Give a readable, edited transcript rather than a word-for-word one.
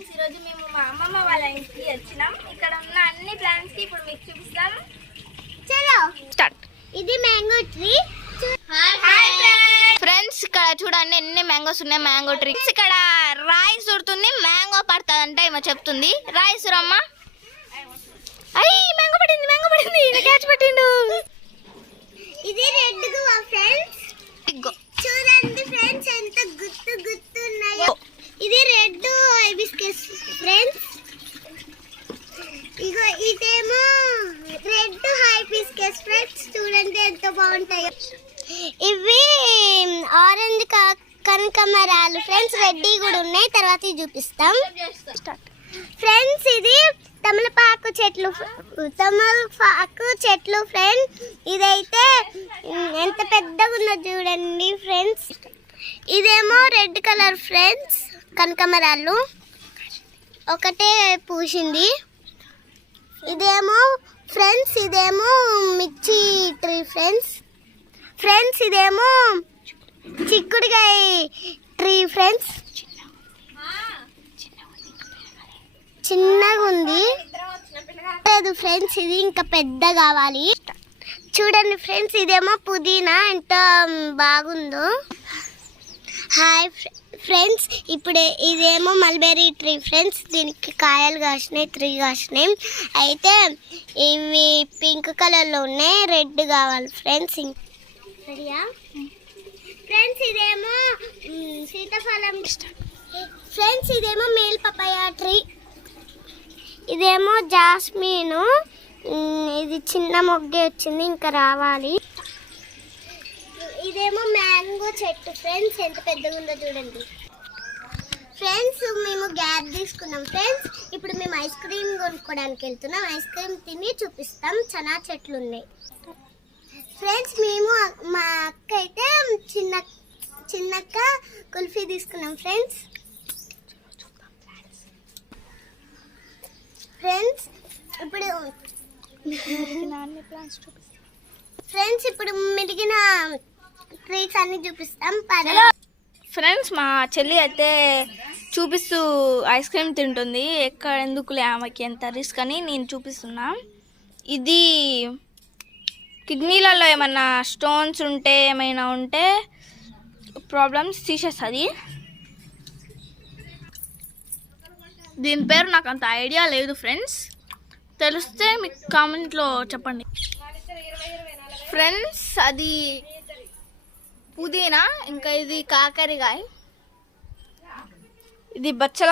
Friends ఈరోజు మేము మా అమ్మమ్మ వాళ్ళ ఇంటికి వచ్చినాం. ఇక్కడ ఉన్న అన్ని ప్లాంట్స్ ఇప్పుడు మీకు చూపిస్తాం. చలో స్టార్ట్. ఇది మ్యాంగో ట్రీ. హాయ్ ఫ్రెండ్స్, ఇక్కడ చూడండి ఎన్ని మ్యాంగోస్ ఉన్నాయి. Mango tree. ఇక్కడ రాయి సుడుతుంది, మ్యాంగో పడుతుంది అంటే ఏమో చెప్తుంది. రాయి సురమ్మ. అయ్యి మ్యాంగో పడింది, మ్యాంగో పడింది, క్యాచ్ పట్టిండు. ఇది రెడ్ గా ఫ్రెండ్స్. చూడండి ఫ్రెండ్స్ ఎంత గుత్తు గుత్తున్నాయో. ఇది రెడ్ హైబిస్కస్ ఫ్రెండ్స్. ఇగో ఇదేమో రెడ్ హైబిస్కస్ ఫ్రెండ్స్. చూడండి ఎంత బాగుంటాయో. ఇవి ఆరెంజ్ కనకమరాలు ఫ్రెండ్స్. రెడ్ కూడా ఉన్నాయి, తర్వాత చూపిస్తాం. ఫ్రెండ్స్ ఇది తమలపాకు చెట్లు ఫ్రెండ్స్. ఇదైతే ఎంత పెద్దగా ఉన్నది చూడండి ఫ్రెండ్స్. ఇదేమో రెడ్ కలర్ ఫ్రెండ్స్, కనకమరాలు ఒకటే పూసింది. ఇదేమో ఫ్రెండ్స్, ఇదేమో మిర్చి ట్రీ ఫ్రెండ్స్. ఫ్రెండ్స్ ఇదేమో చిక్కుడుకాయ ట్రీ ఫ్రెండ్స్. చిన్నగా ఉంది లేదు ఫ్రెండ్స్, ఇది ఇంకా పెద్ద కావాలి. చూడండి ఫ్రెండ్స్, ఇదేమో పుదీనా ఎంత బాగుందో. హాయ్ ఫ్రెండ్స్, ఇప్పుడు ఇదేమో మల్బెర్రీ ట్రీ ఫ్రెండ్స్. దీనికి కాయలు కాసినాయి, 3 కాసినాయి. అయితే ఇవి పింక్ కలర్లో ఉన్నాయి, రెడ్ కావాలి ఫ్రెండ్స్. ఫ్రెండ్స్ ఇదేమో సీతాఫలం ఫ్రెండ్స్. ఇదేమో మేల్ పపాయ ట్రీ. ఇదేమో జాస్మిను. ఇది చిన్న మొగ్గే వచ్చింది, ఇంకా రావాలి. ఇదేమో మ్యాంగో చెట్టు ఫ్రెండ్స్. ఎంత పెద్దగా ఉందో చూడండి ఫ్రెండ్స్. మేము గ్యాప్ తీసుకున్నాం ఫ్రెండ్స్. ఇప్పుడు మేము ఐస్ క్రీమ్ కొనుక్కోవడానికి వెళ్తున్నాం. ఐస్ క్రీమ్ తిని చూపిస్తాం. చాలా చెట్లు ఉన్నాయి ఫ్రెండ్స్. మేము మా అక్క అయితే చిన్నక్క కుల్ఫీ తీసుకున్నాం ఫ్రెండ్స్. ఫ్రెండ్స్ ఇప్పుడు ఫ్రెండ్స్ ఇప్పుడు మిగిలిన ట్రీస్ అన్ని చూపిస్తాం. ఫ్రెండ్స్ మా చెల్లి అయితే చూపిస్తూ ఐస్ క్రీమ్ తింటుంది. ఎక్కడ ఎందుకులే ఆమెకి ఎంత రిస్క్ అని నేను చూపిస్తున్నా. ఇది కిడ్నీలలో ఏమన్నా స్టోన్స్ ఉంటే ఏమైనా ఉంటే ప్రాబ్లమ్స్ తీసేస్తుంది. దీని పేరు నాకు అంత ఐడియా లేదు ఫ్రెండ్స్. తెలిస్తే మీకు కామెంట్లో చెప్పండి ఫ్రెండ్స్. అది పుదీనా, ఇంకా ఇది కాకరకాయ, ఇది బచ్చల